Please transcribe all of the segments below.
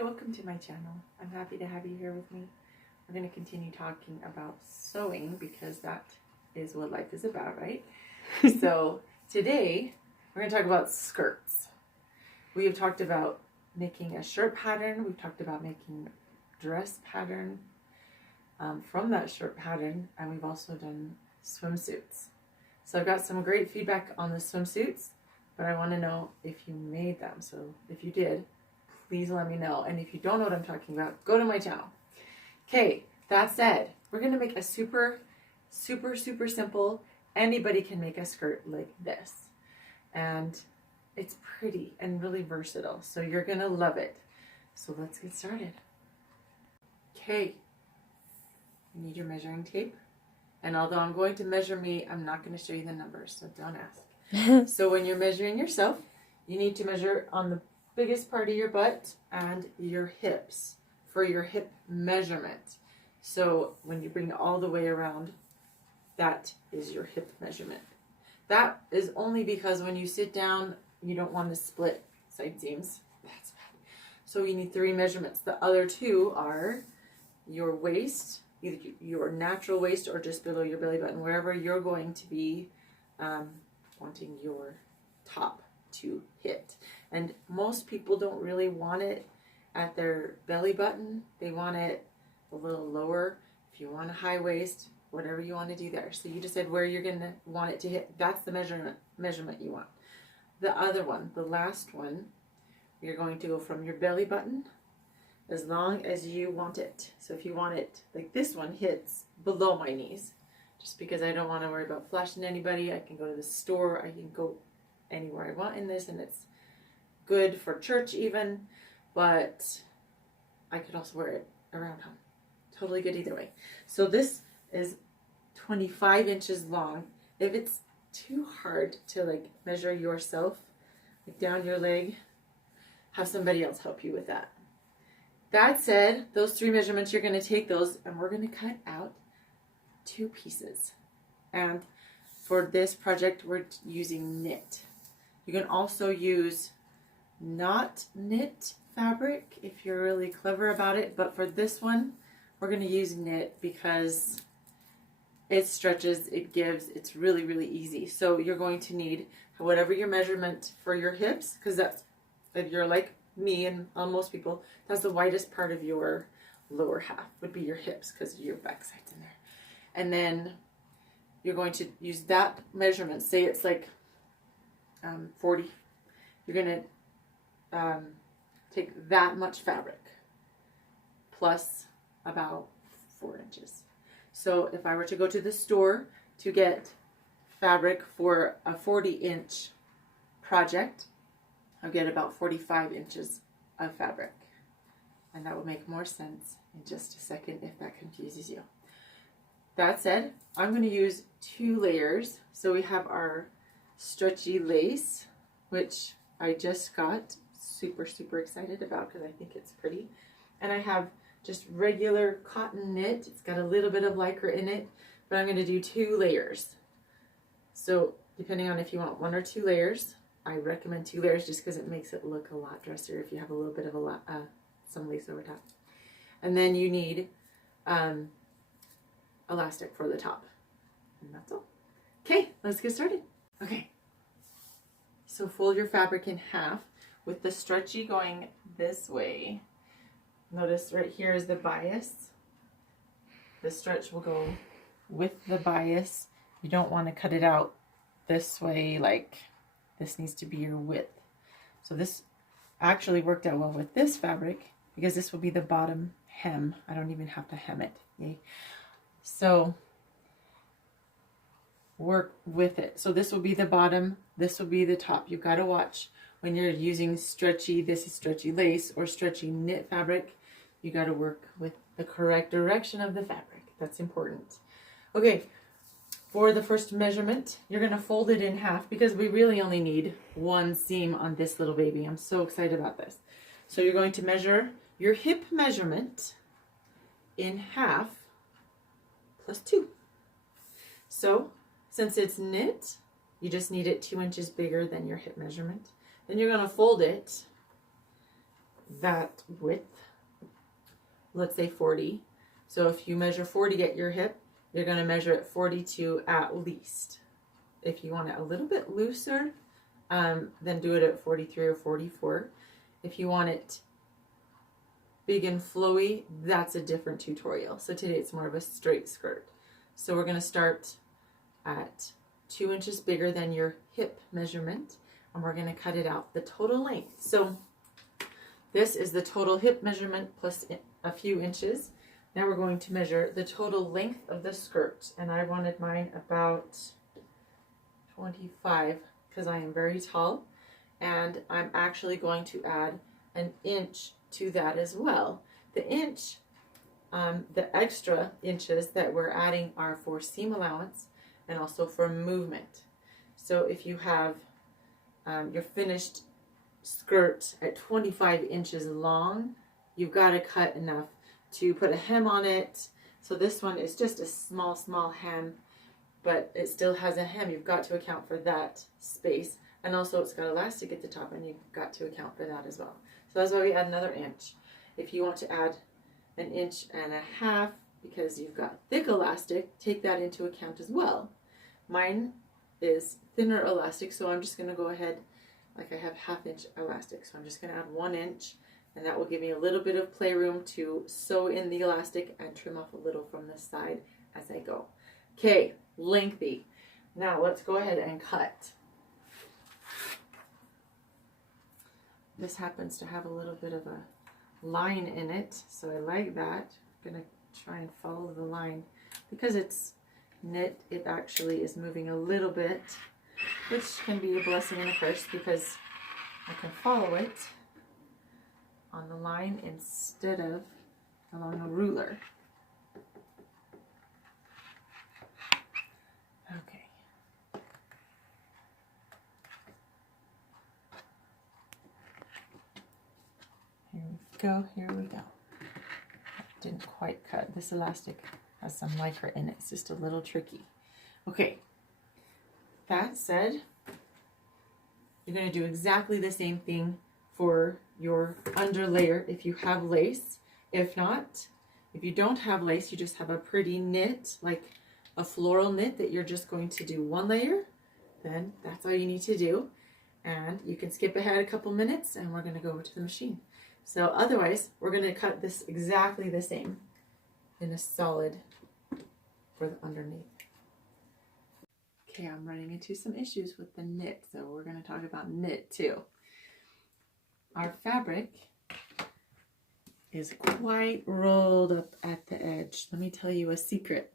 Hi, welcome to my channel. I'm happy to have you here with me. We're going to continue talking about sewing because that is what life is about, right? So today we're going to talk about skirts. We have talked about making a shirt pattern. We've talked about making dress pattern from that shirt pattern, and we've also done swimsuits. So I've got some great feedback on the swimsuits, but I want to know if you made them. So if you did, please let me know. And if you don't know what I'm talking about, go to my channel. Okay, that said, we're going to make a super simple, anybody can make a skirt like this. And it's pretty and really versatile. So you're going to love it. So let's get started. Okay, you need your measuring tape. And although I'm going to measure me, I'm not going to show you the numbers, so don't ask. So when you're measuring yourself, you need to measure on the biggest part of your butt and your hips for your hip measurement. So when you bring it all the way around, that is your hip measurement. That is only because when you sit down, you don't want to split side seams. That's bad. So you need 3 measurements. The other 2 are your waist, either your natural waist or just below your belly button, wherever you're going to be wanting your top to hit. And most people don't really want it at their belly button. They want it a little lower. If you want a high waist, whatever you want to do there. So you decide where you're going to want it to hit. That's the measurement you want. The other one, the last one, you're going to go from your belly button as long as you want it. So if you want it, like this one hits below my knees, just because I don't want to worry about flashing anybody. I can go to the store. I can go anywhere I want in this, and it's good for church even, but I could also wear it around home. Totally good either way. So this is 25 inches long. If it's too hard to like measure yourself, like down your leg, have somebody else help you with that. That said, those 3 measurements, you're going to take those and we're going to cut out 2 pieces. And for this project, we're using knit. You can also use not knit fabric if you're really clever about it, but for this one, we're going to use knit because it stretches, it gives, it's really easy. So you're going to need whatever your measurement for your hips, because that's, if you're like me and most people, that's the widest part of your lower half would be your hips because your backside's in there. And then you're going to use that measurement. Say it's like 40. You're going to take that much fabric plus about 4 inches. So if I were to go to the store to get fabric for a 40-inch project, I'll get about 45 inches of fabric. And that will make more sense in just a second if that confuses you. That said, I'm going to use 2 layers. So we have our stretchy lace, which I just got super excited about because I think it's pretty. And I have just regular cotton knit. It's got a little bit of lycra in it, but I'm going to do 2 layers. So depending on if you want 1 or 2 layers, I recommend 2 layers just because it makes it look a lot dressier if you have a little bit of some lace over top. And then you need elastic for the top. And that's all. Okay, let's get started. Okay, so fold your fabric in half with the stretchy going this way. Notice right here is the bias. The stretch will go with the bias. You don't want to cut it out this way, like this needs to be your width. So this actually worked out well with this fabric because this will be the bottom hem. I don't even have to hem it. Yay. So work with it. So this will be the bottom, this will be the top. You've got to watch when you're using stretchy, this is stretchy lace or stretchy knit fabric, you got to work with the correct direction of the fabric. That's important. Okay, for the first measurement, you're going to fold it in half because we really only need 1 seam on this little baby. I'm so excited about this. So you're going to measure your hip measurement in half plus 2. So since it's knit, you just need it 2 inches bigger than your hip measurement. Then you're going to fold it that width, let's say 40. So if you measure 40 at your hip, you're going to measure it 42 at least. If you want it a little bit looser, then do it at 43 or 44. If you want it big and flowy, that's a different tutorial. So today it's more of a straight skirt. So we're going to start at 2 inches bigger than your hip measurement, and we're going to cut it out the total length. So this is the total hip measurement plus a few inches. Now we're going to measure the total length of the skirt, and I wanted mine about 25 because I am very tall, and I'm actually going to add an inch to that as well. The inch, the extra inches that we're adding are for seam allowance and also for movement. So if you have your finished skirt at 25 inches long, you've got to cut enough to put a hem on it. So this one is just a small hem, but it still has a hem. You've got to account for that space, and also it's got elastic at the top, and you've got to account for that as well. So that's why we add another inch. If you want to add an inch and a half because you've got thick elastic, take that into account as well. Mine is thinner elastic, so I'm just going to go ahead, like I have 1/2 inch elastic, so I'm just going to add 1 inch, and that will give me a little bit of playroom to sew in the elastic and trim off a little from the side as I go. Okay, lengthy. Now let's go ahead and cut. This happens to have a little bit of a line in it, so I like that. I'm going to try and follow the line. Because it's knit, it actually is moving a little bit, which can be a blessing and a curse because I can follow it on the line instead of along a ruler. Okay. Here we go. Didn't quite cut. This elastic has some lycra in it. It's just a little tricky. Okay. That said, you're going to do exactly the same thing for your under layer if you have lace. If not, if you don't have lace, you just have a pretty knit, like a floral knit that you're just going to do 1 layer, then that's all you need to do. And you can skip ahead a couple minutes and we're going to go over to the machine. So otherwise, we're going to cut this exactly the same in a solid for the underneath. Okay, I'm running into some issues with the knit, so we're going to talk about knit too. Our fabric is quite rolled up at the edge. Let me tell you a secret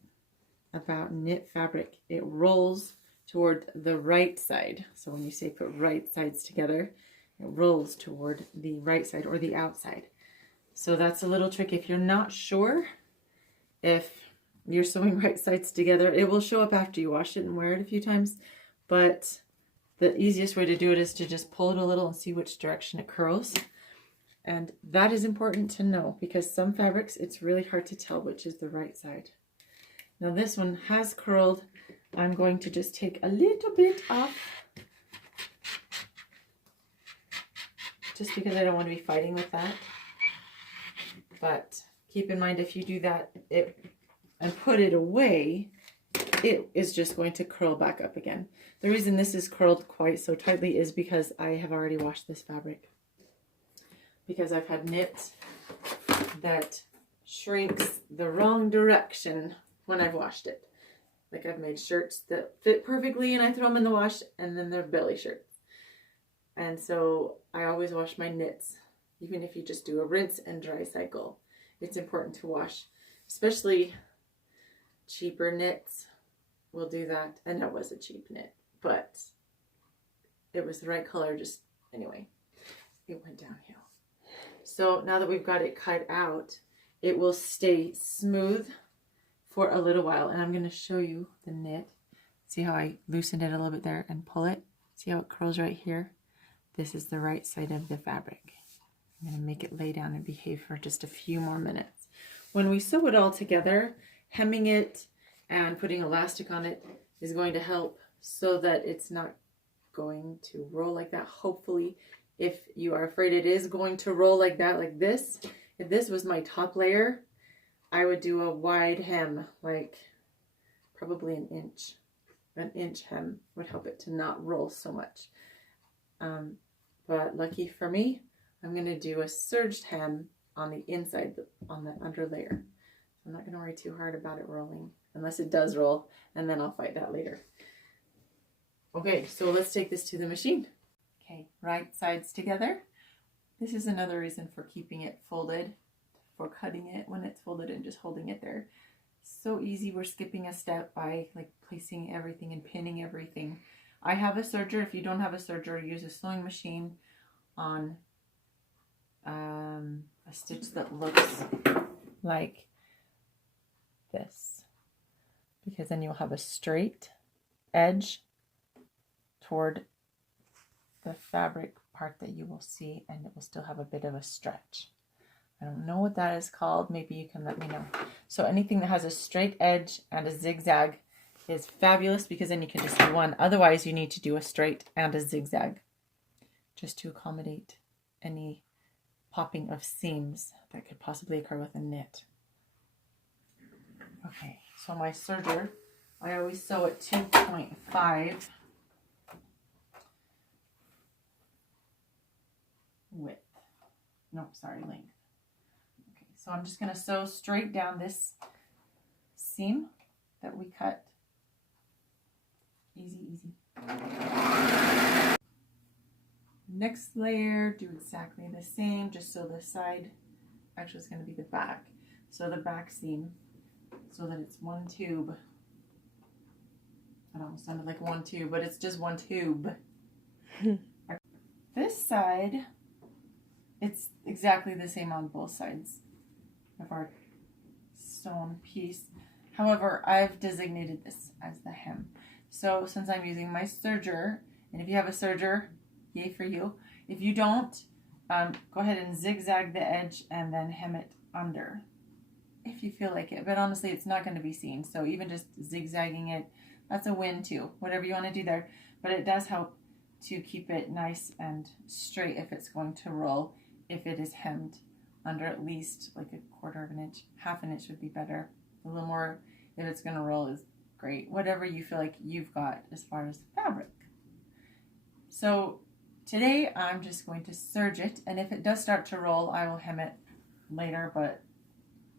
about knit fabric. It rolls toward the right side. So when you say put right sides together, it rolls toward the right side or the outside. So that's a little trick. If you're not sure if you're sewing right sides together, it will show up after you wash it and wear it a few times. But the easiest way to do it is to just pull it a little and see which direction it curls. And that is important to know because some fabrics, it's really hard to tell which is the right side. Now this one has curled. I'm going to just take a little bit off, just because I don't want to be fighting with that. But keep in mind, if you do that and put it away, it is just going to curl back up again. The reason this is curled quite so tightly is because I have already washed this fabric. Because I've had knit that shrinks the wrong direction when I've washed it. Like I've made shirts that fit perfectly and I throw them in the wash and then they're belly shirts. And so I always wash my knits, even if you just do a rinse and dry cycle. It's important to wash, especially cheaper knits will do that. And that was a cheap knit, but it was the right color. Just anyway, it went downhill. So now that we've got it cut out, it will stay smooth for a little while. And I'm going to show you the knit. See how I loosened it a little bit there and pull it? See how it curls right here? This is the right side of the fabric. I'm going to make it lay down and behave for just a few more minutes. When we sew it all together, hemming it and putting elastic on it is going to help so that it's not going to roll like that. Hopefully if you are afraid it is going to roll like that, like this, if this was my top layer, I would do a wide hem, like probably an inch. An inch hem would help it to not roll so much. But lucky for me, I'm going to do a serged hem on the inside, on the under layer. I'm not going to worry too hard about it rolling, unless it does roll, and then I'll fight that later. Okay, so let's take this to the machine. Okay, right sides together. This is another reason for keeping it folded, for cutting it when it's folded and just holding it there. So easy, we're skipping a step by like placing everything and pinning everything. I have a serger. If you don't have a serger, use a sewing machine on a stitch that looks like this, because then you'll have a straight edge toward the fabric part that you will see, and it will still have a bit of a stretch. I don't know what that is called. Maybe you can let me know. So anything that has a straight edge and a zigzag is fabulous, because then you can just do one. Otherwise, you need to do a straight and a zigzag just to accommodate any popping of seams that could possibly occur with a knit. Okay, so my serger, I always sew at 2.5 width. No, sorry, length. Okay, so I'm just going to sew straight down this seam that we cut. Easy, easy. Next layer, do exactly the same, just sew the side. Actually, it's going to be the back. So the back seam, so that it's one tube. It almost sounded like one tube, but it's just one tube. This side, it's exactly the same on both sides of our sewn piece. However, I've designated this as the hem. So since I'm using my serger, and if you have a serger, yay for you. If you don't, go ahead and zigzag the edge and then hem it under if you feel like it. But honestly, it's not going to be seen. So even just zigzagging it, that's a win too. Whatever you want to do there. But it does help to keep it nice and straight if it's going to roll, if it is hemmed under at least like a quarter of an inch. Half an inch would be better. A little more if it's going to roll is great. Whatever you feel like you've got as far as fabric. So today I'm just going to serge it, and if it does start to roll, I will hem it later, but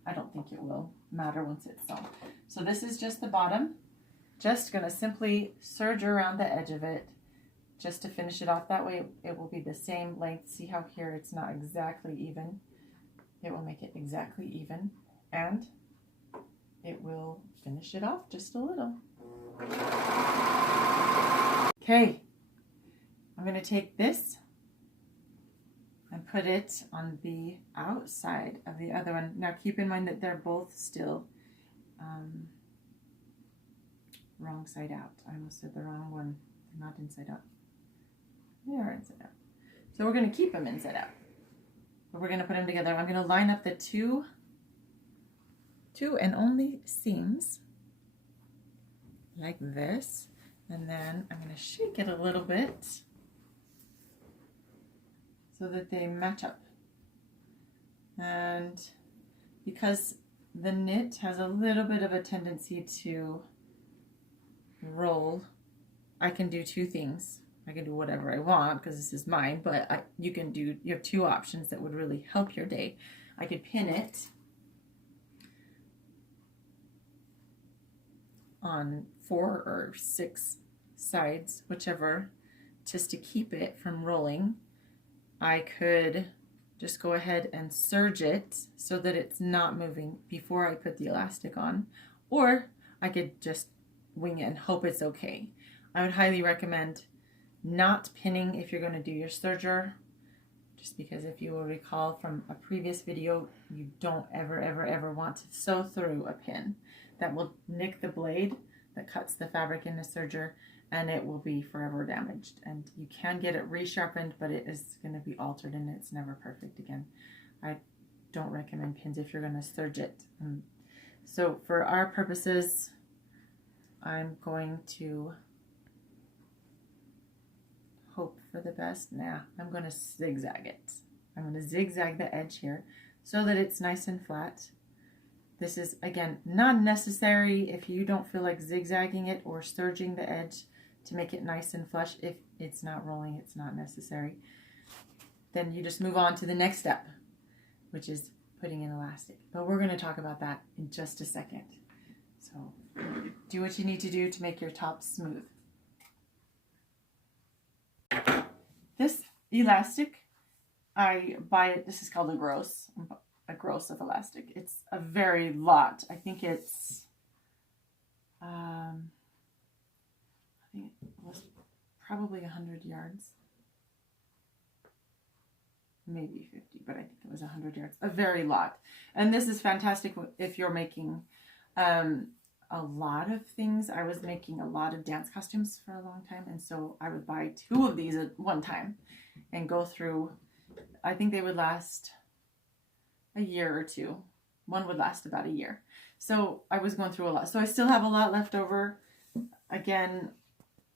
I don't think it will matter once it's sewn. So this is just the bottom. Just going to simply serge around the edge of it just to finish it off. That way it will be the same length. See how here it's not exactly even. It will make it exactly even, and it will finish it off just a little. Okay, I'm going to take this and put it on the outside of the other one. Now keep in mind that they're both still wrong side out. I almost said the wrong one. They're not inside out. They are inside out. So we're going to keep them inside out. But we're going to put them together. I'm going to line up the two and only seams like this. And then I'm going to shake it a little bit so that they match up. And because the knit has a little bit of a tendency to roll, I can do two things. I can do whatever I want because this is mine, but you have two options that would really help your day. I could pin it on 4 or 6 sides, whichever, just to keep it from rolling. I could just go ahead and serge it so that it's not moving before I put the elastic on, or I could just wing it and hope it's okay. I would highly recommend not pinning if you're going to do your serger, just because if you will recall from a previous video, you don't ever want to sew through a pin. That will nick the blade that cuts the fabric in the serger, and it will be forever damaged. And you can get it resharpened, but it is going to be altered and it's never perfect again. I don't recommend pins if you're going to serge it. So for our purposes, I'm going to hope for the best. Nah, I'm going to zigzag it. I'm going to zigzag the edge here so that it's nice and flat. This is, again, not necessary if you don't feel like zigzagging it or serging the edge to make it nice and flush. If it's not rolling, it's not necessary. Then you just move on to the next step, which is putting in elastic. But we're going to talk about that in just a second. So do what you need to do to make your top smooth. This elastic, I buy it, this is called a gross of elastic. It's a very lot. I think it's, I think it was probably 100 yards. Maybe 50, but I think it was 100 yards. A very lot. And this is fantastic if you're making a lot of things. I was making a lot of dance costumes for a long time, and so I would buy 2 of these at one time and go through. I think they would last a year or 2. One would last about a year. So I was going through a lot. So I still have a lot left over. Again,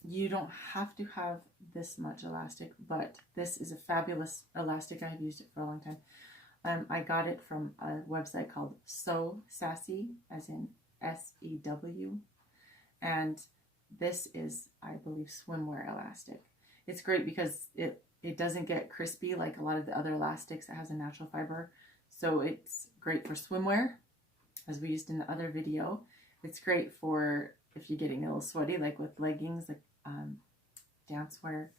you don't have to have this much elastic, but this is a fabulous elastic. I've used it for a long time. I got it from a website called Sew Sassy, as in SEW, and this is, I believe, swimwear elastic. It's great because it doesn't get crispy like a lot of the other elastics. It has a natural fiber, so it's great for swimwear, as we used in the other video. It's great for if you're getting a little sweaty, like with leggings, like dance wear,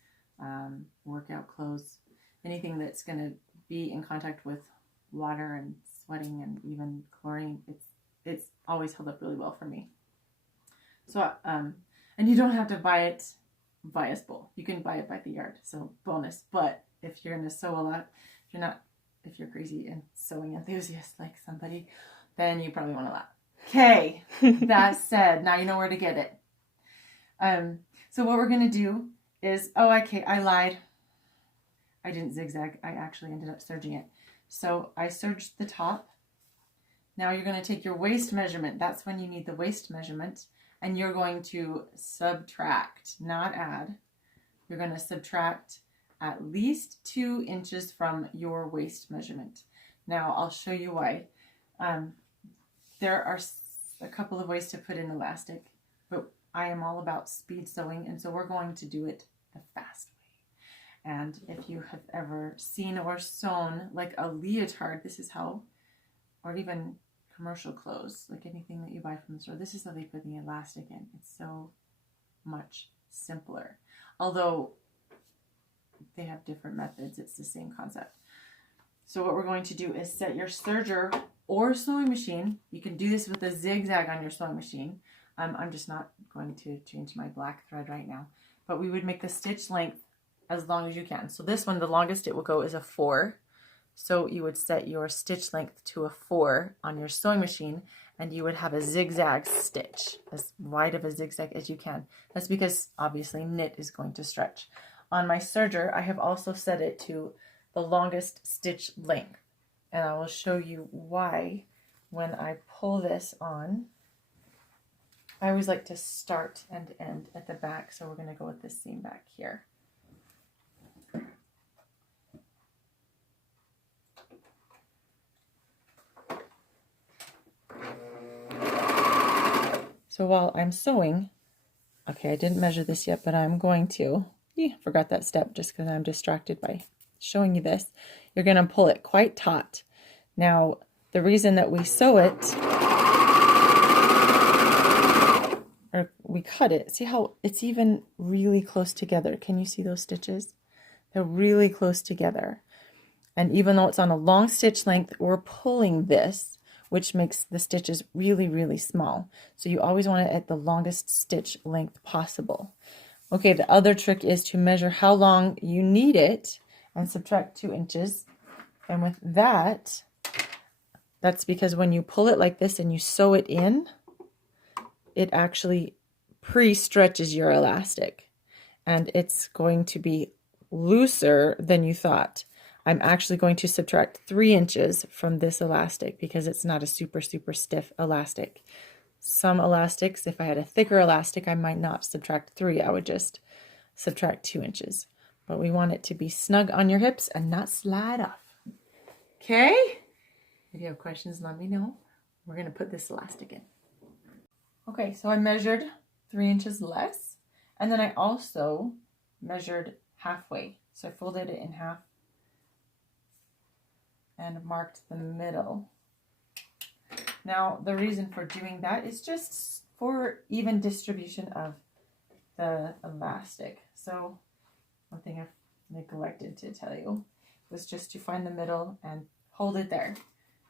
workout clothes, anything that's going to be in contact with water and sweating and even chlorine. It's always held up really well for me. So, and you don't have to buy it by a spool. You can buy it by the yard. So bonus. But if you're going to sew a lot, if you're crazy and sewing enthusiast like somebody, then you probably want a lot. Okay. That said, now you know where to get it. So what we're going to do is, I lied. I didn't zigzag. I actually ended up serging it. So I serged the top. Now you're going to take your waist measurement. That's when you need the waist measurement. And you're going to subtract, not add. You're going to subtract at least 2 inches from your waist measurement. Now I'll show you why. There are a couple of ways to put in elastic, but I am all about speed sewing, and so we're going to do it the fast way. And if you have ever seen or sewn like a leotard, this is how, or even commercial clothes, like anything that you buy from the store, this is how they put the elastic in. It's so much simpler. Although they have different methods, it's the same concept. So what we're going to do is set your serger or sewing machine. You can do this with a zigzag on your sewing machine. I'm just not going to change my black thread right now. But we would make the stitch length as long as you can. So this one, the longest it will go is a 4. So you would set your stitch length to a 4 on your sewing machine, and you would have a zigzag stitch, as wide of a zigzag as you can. That's because obviously knit is going to stretch. On my serger, I have also set it to the longest stitch length. And I will show you why when I pull this on. I always like to start and end at the back, so we're going to go with this seam back here. So while I'm sewing, okay, I didn't measure this yet, but I'm going to. Forgot that step just because I'm distracted by showing you this. You're going to pull it quite taut. Now, the reason that we sew it, or we cut it, see how it's even really close together. Can you see those stitches? They're really close together. And even though it's on a long stitch length, we're pulling this, which makes the stitches really, really small. So you always want it at the longest stitch length possible. Okay, the other trick is to measure how long you need it and subtract 2 inches. And with that, that's because when you pull it like this and you sew it in, it actually pre-stretches your elastic. And it's going to be looser than you thought. I'm actually going to subtract 3 inches from this elastic because it's not a super, super stiff elastic. Some elastics, if I had a thicker elastic, I might not subtract 3. I would just subtract 2 inches. but we want it to be snug on your hips and not slide off. Okay? If you have questions, let me know. We're going to put this elastic in. Okay, so I measured 3 inches less, and then I also measured halfway. So I folded it in half and marked the middle. Now, the reason for doing that is just for even distribution of the elastic. So one thing I've neglected to tell you was just to find the middle and hold it there.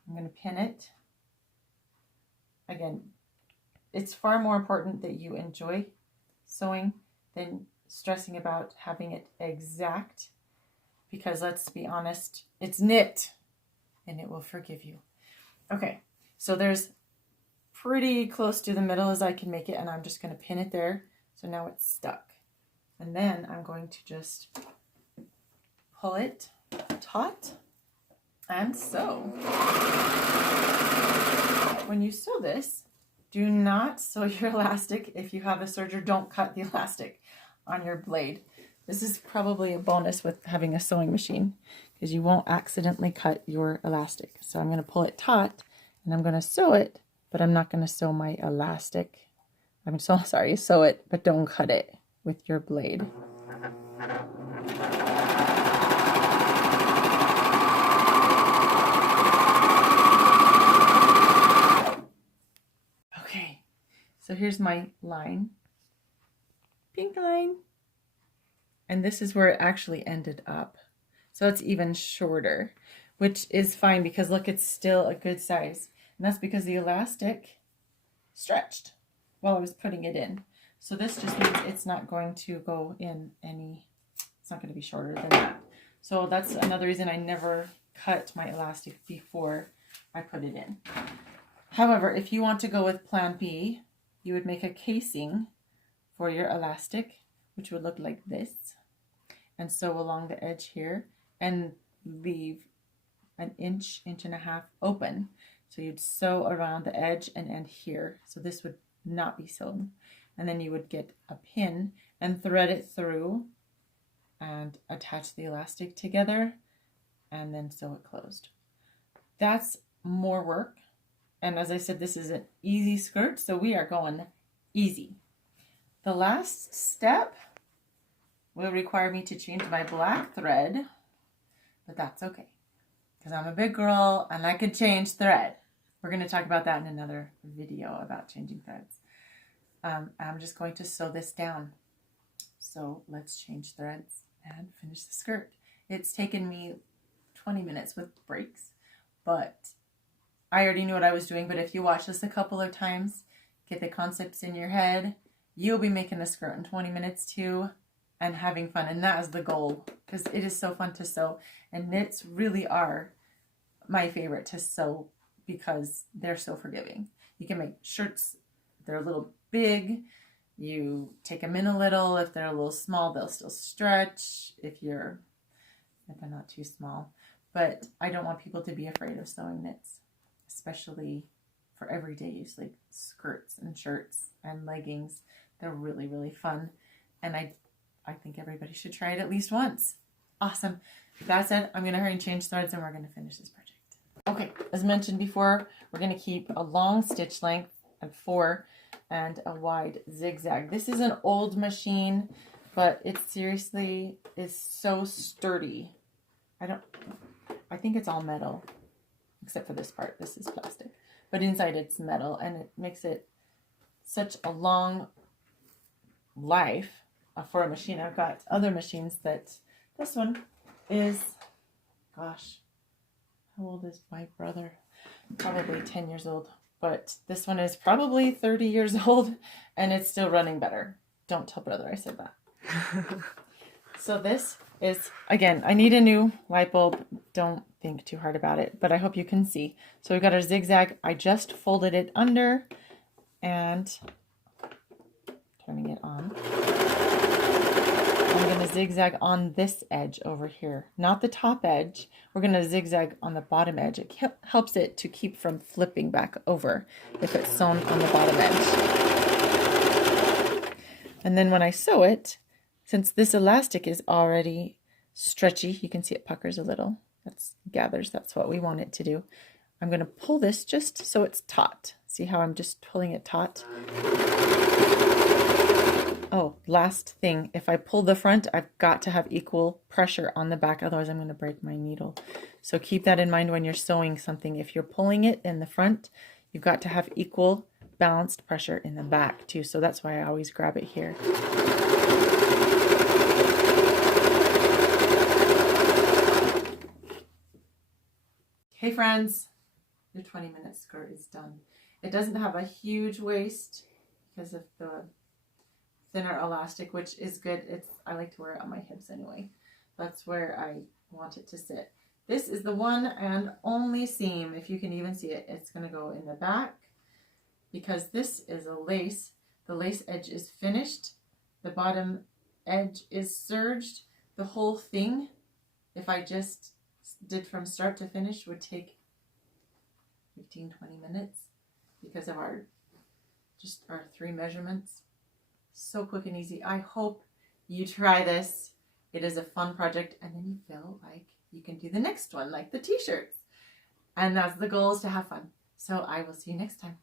I'm going to pin it. Again, it's far more important that you enjoy sewing than stressing about having it exact, because let's be honest, it's knit and it will forgive you. Okay, so there's pretty close to the middle as I can make it, and I'm just going to pin it there. So now it's stuck. And then I'm going to just pull it taut and sew. When you sew this, do not sew your elastic. If you have a serger, don't cut the elastic on your blade. This is probably a bonus with having a sewing machine, because you won't accidentally cut your elastic. So I'm going to pull it taut and I'm going to sew it, but I'm not going to sew my elastic. I'm so sorry, sew it, but don't cut it with your blade. Okay, so here's my line, pink line, and this is where it actually ended up. So it's even shorter, which is fine because look, it's still a good size. And that's because the elastic stretched while I was putting it in. So this just means it's not going to go in any, it's not going to be shorter than that. So that's another reason I never cut my elastic before I put it in. However, if you want to go with plan B, you would make a casing for your elastic, which would look like this, and sew along the edge here and leave an inch, inch and a half open. So you'd sew around the edge and end here. So this would not be sewn. And then you would get a pin and thread it through and attach the elastic together and then sew it closed. That's more work. And as I said, this is an easy skirt, so we are going easy. The last step will require me to change my black thread, but that's okay, because I'm a big girl and I could change thread. We're going to talk about that in another video about changing threads. I'm just going to sew this down. So let's change threads and finish the skirt. It's taken me 20 minutes with breaks, but I already knew what I was doing. But if you watch this a couple of times, get the concepts in your head, you'll be making a skirt in 20 minutes too and having fun. And that is the goal, because it is so fun to sew. And knits really are my favorite to sew because they're so forgiving. You can make shirts, they're a little big, you take them in a little. If they're a little small, they'll still stretch if they're not too small. But I don't want people to be afraid of sewing knits, especially for everyday use, like skirts and shirts and leggings. They're really, really fun. And I think everybody should try it at least once. Awesome. With that said, I'm going to hurry and change threads and we're going to finish this project. Okay, as mentioned before, we're going to keep a long stitch length of 4 and a wide zigzag. This is an old machine, but it seriously is so sturdy. I think it's all metal, except for this part. This is plastic, but inside it's metal, and it makes it such a long life for a machine. I've got other machines that, this one is, gosh, how old is my brother? Probably 10 years old. But this one is probably 30 years old and it's still running better. Don't tell brother I said that. So this is, again, I need a new light bulb. Don't think too hard about it, but I hope you can see. So we've got our zigzag. I just folded it under and turning it on. I'm going to zigzag on this edge over here, not the top edge. We're going to zigzag on the bottom edge. It helps it to keep from flipping back over if it's sewn on the bottom edge. And then when I sew it, Since this elastic is already stretchy, you can see it puckers a little. That's gathers, that's what we want it to do. I'm going to pull this just so it's taut. See how I'm just pulling it taut? Oh, last thing, if I pull the front, I've got to have equal pressure on the back, otherwise I'm going to break my needle. So keep that in mind when you're sewing something. If you're pulling it in the front, you've got to have equal balanced pressure in the back too. So that's why I always grab it here. Hey friends, your 20-minute skirt is done. It doesn't have a huge waist because of the thinner elastic, which is good. I like to wear it on my hips anyway. That's where I want it to sit. This is the one and only seam, if you can even see it. It's going to go in the back because this is a lace. The lace edge is finished. The bottom edge is serged. The whole thing, if I just did from start to finish, would take 15-20 minutes because of our 3 measurements. So quick and easy. I hope you try this. It is a fun project, and then you feel like you can do the next one, like the t-shirts. And that's the goal, is to have fun. So I will see you next time.